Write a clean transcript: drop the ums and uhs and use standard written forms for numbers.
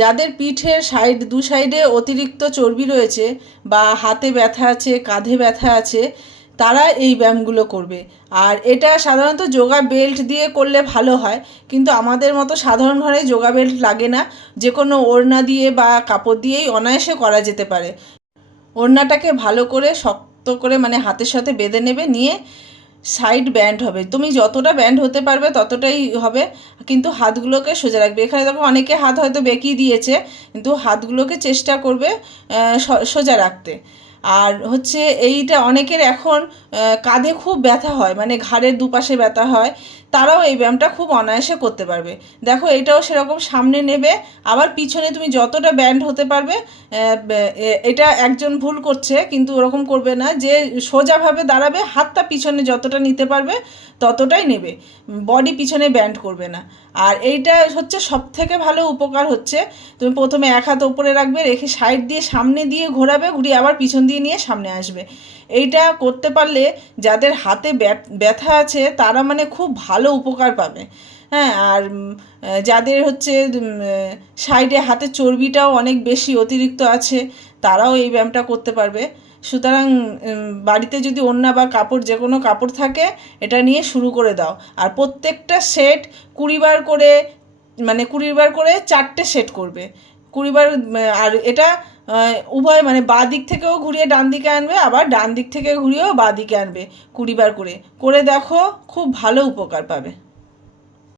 যাদের পিঠের দু সাইডে অতিরিক্ত চর্বি রয়েছে বা হাতে ব্যথা আছে, কাঁধে ব্যথা আছে, তারা এই ব্যায়ামগুলো করবে। আর এটা সাধারণত যোগা বেল্ট দিয়ে করলে ভালো হয়, কিন্তু আমাদের মতো সাধারণ ঘরে যোগা বেল্ট লাগে না, যে কোনো ওড়না দিয়ে বা কাপড় দিয়েই অনায়াসে করা যেতে পারে। ওড়নাটাকে ভালো করে শক্ত করে মানে হাতের সাথে বেঁধে নেবে, নিয়ে সাইড ব্যান্ড হবে, তুমি যতটা ব্যান্ড হতে পারবে ততটাই হবে, কিন্তু হাতগুলোকে সোজা রাখবে। এখানে দেখো অনেকে হাত হয়তো বেঁকিয়ে দিয়েছে, কিন্তু হাতগুলোকে চেষ্টা করবে সোজা রাখতে। আর হচ্ছে এইটা অনেকের এখন কাঁধে খুব ব্যথা হয়, মানে ঘাড়ের দুপাশে ব্যথা হয়, তারাও এই ব্যায়ামটা খুব অনায়াসে করতে পারবে। দেখো এটাও সেরকম সামনে নেবে, আবার পিছনে তুমি যতটা ব্যান্ড হতে পারবে। এটা একজন ভুল করছে, কিন্তু ওরকম করবে না, যে সোজাভাবে দাঁড়াবে, হাতটা পিছনে যতটা নিতে পারবে ততটাই নেবে, বডি পিছনে ব্যান্ড করবে না। আর এইটা হচ্ছে সব থেকে ভালো উপকার হচ্ছে, তুমি প্রথমে এক হাত ওপরে রাখবে, রেখে সাইড দিয়ে সামনে দিয়ে ঘোরাবে, ঘুরিয়ে আবার পিছন দিয়ে নিয়ে সামনে আসবে। এইটা করতে পারলে যাদের হাতে ব্যথা আছে তারা মানে খুব ভালো উপকার পাবে। হ্যাঁ, আর যাদের হচ্ছে সাইডে হাতে চর্বিটাও অনেক বেশি অতিরিক্ত আছে, তারাও এই ব্যায়ামটা করতে পারবে। সুতরাং বাড়িতে যদি ওড়না বা কাপড়, যে কোনো কাপড় থাকে, এটা নিয়ে শুরু করে দাও। আর প্রত্যেকটা সেট 20 বার করে, মানে 20 বার করে 4টে সেট করবে, 20 বার। আর এটা উভয় মানে বাঁ দিক থেকেও ঘুরিয়ে ডান দিকে আনবে, আবার ডান দিক থেকে ঘুরিয়েও বাঁ দিকে আনবে, 20 বার করে করে দেখো, খুব ভালো উপকার পাবে।